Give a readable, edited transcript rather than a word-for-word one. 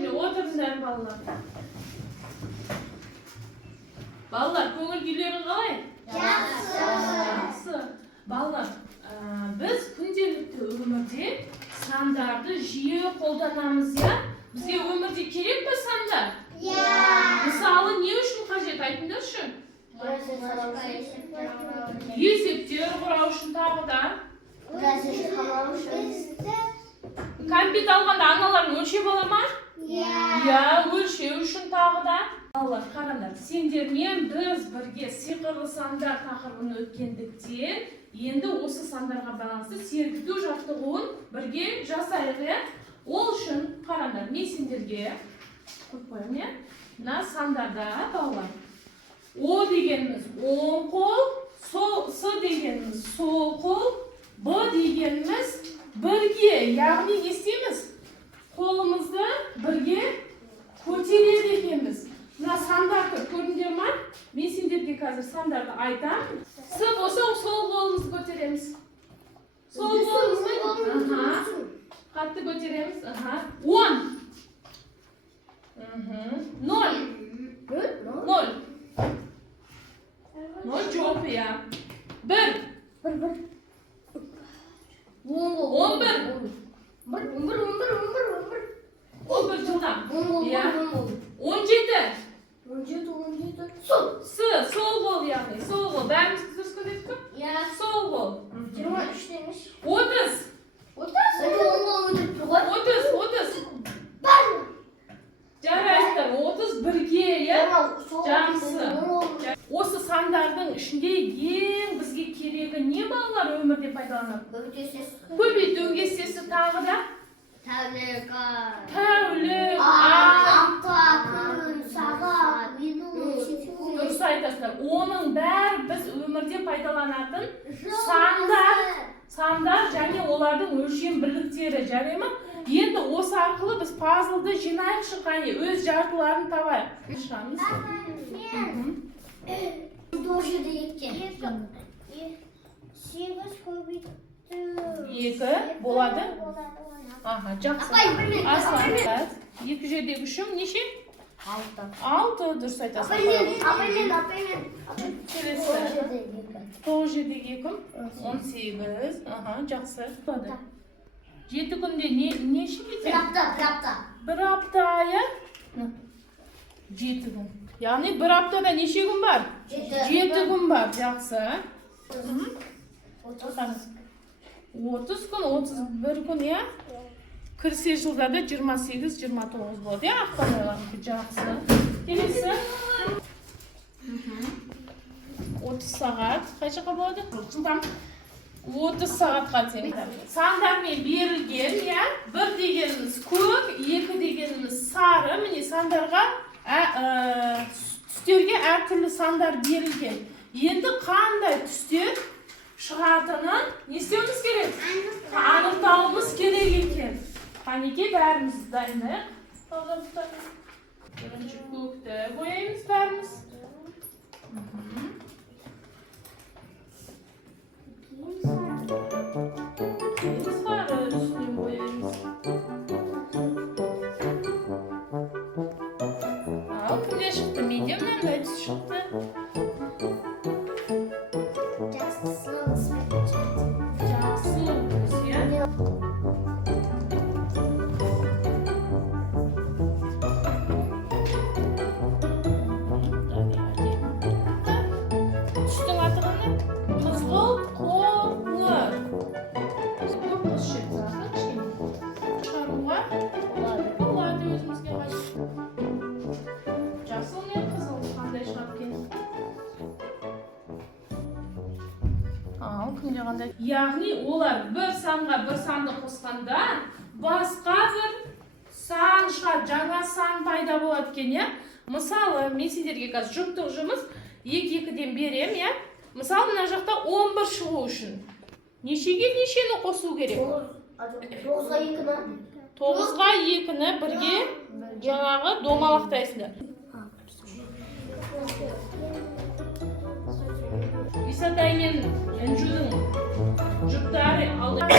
Міне отырыңдар балалар. Балалар, көңіл күйлерің қалай? Жақсы. Балалар, біз күнделікті өмірде сандарды жиі қолданамыз, я? Бізге өмірде керек пе сандар? Мысалы, не үшін қажет? Айтыңдаршы. Есептер құрау үшін тағы да. Кәмпит алғанда аналарың өлшеп ала ма? Өлшеу үшін тағы да. Балалар, қараңдар, сендермен біз бірге сиқырлы сандар тақырыбын өткендіктен, енді осы сандарға байланысты сергіту жаттығуын бірге жасайық. Ол үшін қараңдар, мен сендерге қойып қоямын, я? Мына сандарда, балалар, О дегеніміз оң қол, С дегеніміз сол қол, Б дегеніміз бірге, яғни не істейміз? Қолымызды бірге көтереді екенбіз. Мына сандарды көрдіңдер ма? Мен сендерге қазір сандарды айтам. С болса сол қолымызды көтереміз. Сол қолымызды қатты көтереміз. 10. 0. 0 жоқ, я. 1. 11. 11 жылдам. 17. Сол қол, яғни сол қол. Бәріміз дұрыс көрдік пе? Сол қол. 30. 30. Жарайсыздар, 30 бірге, жақсы. Осы сандардың ішінде ең бізге керегі не балалар өмірде пайдаланады? Көбейту кестесі тағы да? Тәулік, апта, күн, сағат, минут. Дұрыс айтасыздар. Оның бәрі біз өмірде пайдаланатын сандар және олардың өлшем бірліктері, жарай ма? Енді осы арқылы біз пазлды жинайықшы, қане, өз жартыларын табайық. Шығамыз. 2 болады? Жақсы. Аслан, 2 жердегі үшім неше? 6, дұрыс айтасың. Келесі. 9 жердегі 2, 18. Жақсы. 7 күнде неше кетеді? Bir hafta, ya? 7 gün. Yani bir haftada neçe gün var? 7 gün var. Жақсы. 30 gün, 31 gün, ya? Kırsiye жылдарда 28-29 болады, ya? Ақпандағы жақсы. Келесі. 30 сағат. Қайшаға болады? Жылдам. 30 сағатқа тең. Сандармен берілген, я? 1 дегеніміз көк, 2 дегеніміз сары. Міне сандарға, түстерге әртүрлі сандар берілген. Енді қандай түстер шығатынын не істеуіміз керек? Анықтауымыз керек екен. Қанеке бәріміз дайындайық. Бірінші көкті бояймыз бәріміз. Сары үстіне бояймыз. Ал, кімде шықты? Менде мынандай түс шықты. Жақсы, иә? Түстің аты қандай? Қызғылт, қоңыр. Көп қыз шықты. Шығаруға болады өзімізге қажет. Жасыл мен қызыл қандай шығарып келді? Ал, кімде қандай? Яғни олар бір санға бір санды қосқанда басқа бір сан шығады, жаңа сан пайда болады екен, я? Мысалы, мен сендерге қазір жұптық жұмыс 2-2-ден берем, я? Мысалы, мына жақта 11 шығу үшін нешеге нешені қосу керек? 9-ға 2-ні бірге жаңағы домалақтайсыңдар. Исатай мен Энжудің жұптары алды.